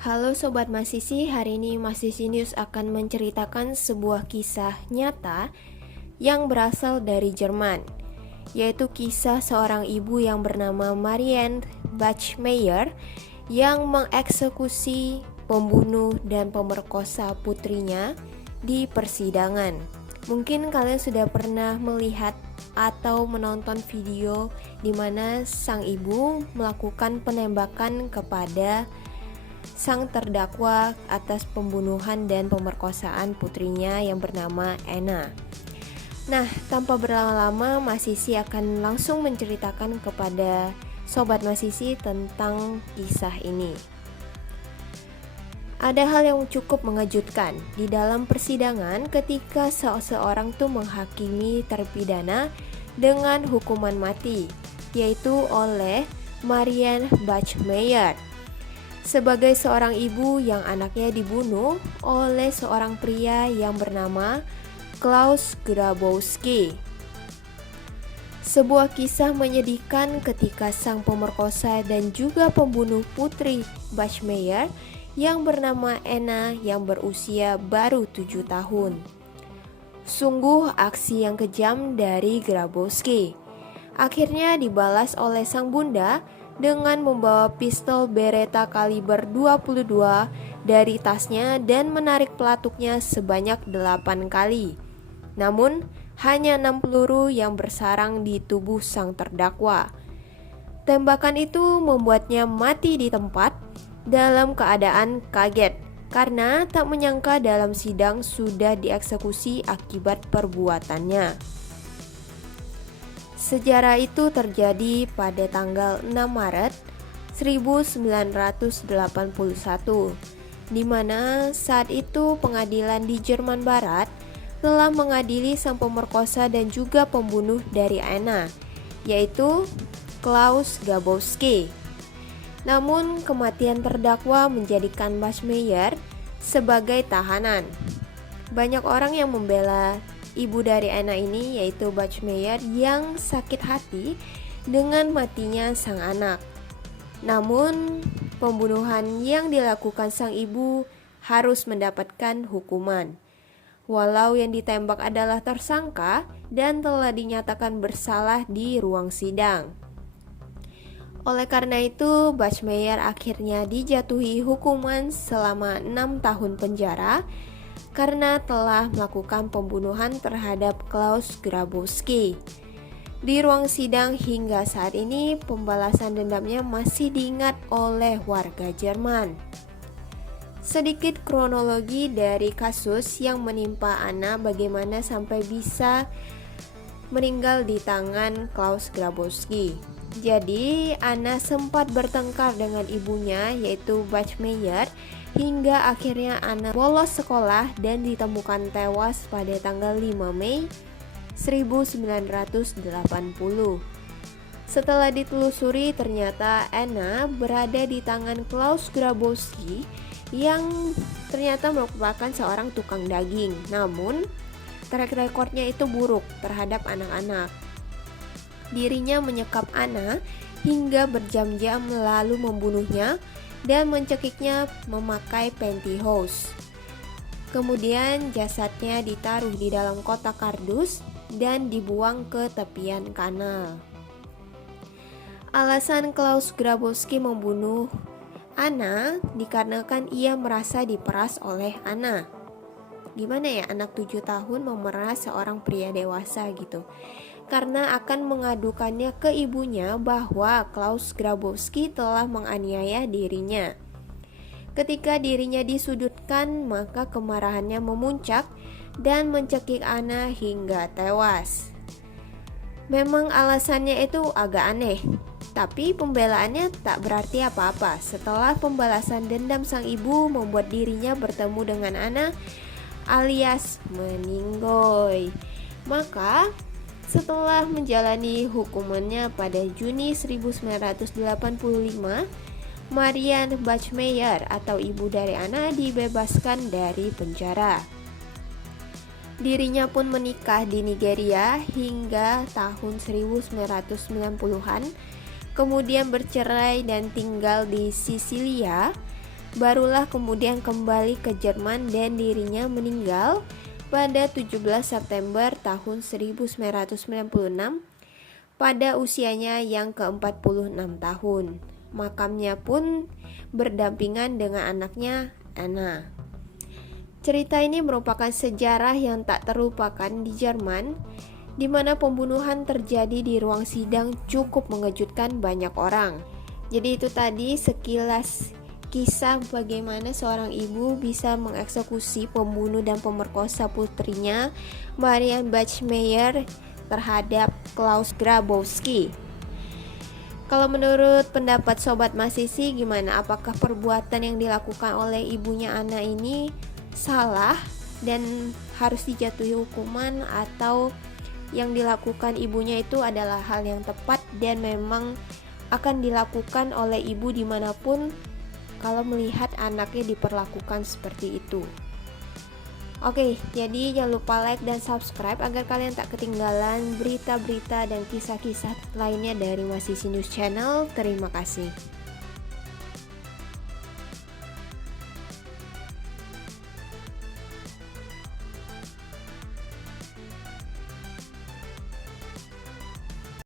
Halo Sobat Mahsisi, hari ini Mahsisi News akan menceritakan sebuah kisah nyata yang berasal dari Jerman, yaitu kisah seorang ibu yang bernama Marianne Bachmeier yang mengeksekusi pembunuh dan pemerkosa putrinya di persidangan. Mungkin kalian sudah pernah melihat atau menonton video di mana sang ibu melakukan penembakan kepada sang terdakwa atas pembunuhan dan pemerkosaan putrinya yang bernama Anna. Nah, tanpa berlama-lama, Mahsisi akan langsung menceritakan kepada Sobat Mahsisi tentang kisah ini. Ada hal yang cukup mengejutkan di dalam persidangan ketika seseorang tuh menghakimi terpidana dengan hukuman mati, yaitu oleh Marianne Bachmeier. Sebagai seorang ibu yang anaknya dibunuh oleh seorang pria yang bernama Klaus Grabowski. Sebuah kisah menyedihkan ketika sang pemerkosa dan juga pembunuh putri Bachmeier yang bernama Anna yang berusia baru 7 tahun. Sungguh aksi yang kejam dari Grabowski. Akhirnya dibalas oleh sang bunda dengan membawa pistol Beretta kaliber 22 dari tasnya dan menarik pelatuknya sebanyak 8 kali. Namun, hanya 6 peluru yang bersarang di tubuh sang terdakwa. Tembakan itu membuatnya mati di tempat dalam keadaan kaget karena tak menyangka dalam sidang sudah dieksekusi akibat perbuatannya. Sejarah itu terjadi pada tanggal 6 Maret 1981, di mana saat itu pengadilan di Jerman Barat telah mengadili sang pemerkosa dan juga pembunuh dari Anna, yaitu Klaus Grabowski. Namun kematian terdakwa menjadikan Bachmeier sebagai tahanan. Banyak orang yang membela ibu dari Anna ini, yaitu Bachmeier, yang sakit hati dengan matinya sang anak. Namun pembunuhan yang dilakukan sang ibu harus mendapatkan hukuman, walau yang ditembak adalah tersangka dan telah dinyatakan bersalah di ruang sidang. Oleh karena itu, Bachmeier akhirnya dijatuhi hukuman selama 6 tahun penjara karena telah melakukan pembunuhan terhadap Klaus Grabowski. Di ruang sidang hingga saat ini, pembalasan dendamnya masih diingat oleh warga Jerman. Sedikit kronologi dari kasus yang menimpa Anna, bagaimana sampai bisa meninggal di tangan Klaus Grabowski. Jadi, Anna sempat bertengkar dengan ibunya, yaitu Bachmeier, hingga akhirnya Anna bolos sekolah dan ditemukan tewas pada tanggal 5 Mei 1980. Setelah ditelusuri, ternyata Anna berada di tangan Klaus Grabowski yang ternyata merupakan seorang tukang daging. Namun, track recordnya itu buruk terhadap anak-anak. Dirinya menyekap Anna hingga berjam-jam lalu membunuhnya dan mencekiknya memakai pantyhose. Kemudian jasadnya ditaruh di dalam kotak kardus dan dibuang ke tepian kanal. Alasan Klaus Grabowski membunuh Anna dikarenakan ia merasa diperas oleh Anna. Gimana ya anak 7 tahun memeras seorang pria dewasa gitu? Karena akan mengadukannya ke ibunya bahwa Klaus Grabowski telah menganiaya dirinya. Ketika dirinya disudutkan, maka kemarahannya memuncak dan mencekik Anna hingga tewas. Memang alasannya itu agak aneh, tapi pembelaannya tak berarti apa-apa. Setelah pembalasan dendam sang ibu membuat dirinya bertemu dengan Anna alias meninggoy, maka setelah menjalani hukumannya pada Juni 1985, Marianne Bachmeier atau ibu dari Anna dibebaskan dari penjara. Dirinya pun menikah di Nigeria hingga tahun 1990-an, kemudian bercerai dan tinggal di Sisilia barulah kemudian kembali ke Jerman dan dirinya meninggal pada 17 September tahun 1996 pada usianya yang ke-46 tahun. Makamnya pun berdampingan dengan anaknya Anna. Cerita ini merupakan sejarah yang tak terlupakan di Jerman, di mana pembunuhan terjadi di ruang sidang cukup mengejutkan banyak orang. Jadi itu tadi sekilas kisah bagaimana seorang ibu bisa mengeksekusi pembunuh dan pemerkosa putrinya Marian Bachmeier terhadap Klaus Grabowski. Kalau menurut pendapat Sobat Mahasiswi gimana? Apakah perbuatan yang dilakukan oleh ibunya Anna ini salah dan harus dijatuhi hukuman, atau yang dilakukan ibunya itu adalah hal yang tepat dan memang akan dilakukan oleh ibu dimanapun kalau melihat anaknya diperlakukan seperti itu? Oke, jadi jangan lupa like dan subscribe agar kalian tak ketinggalan berita-berita dan kisah-kisah lainnya dari Mahasiswi News Channel. Terima kasih.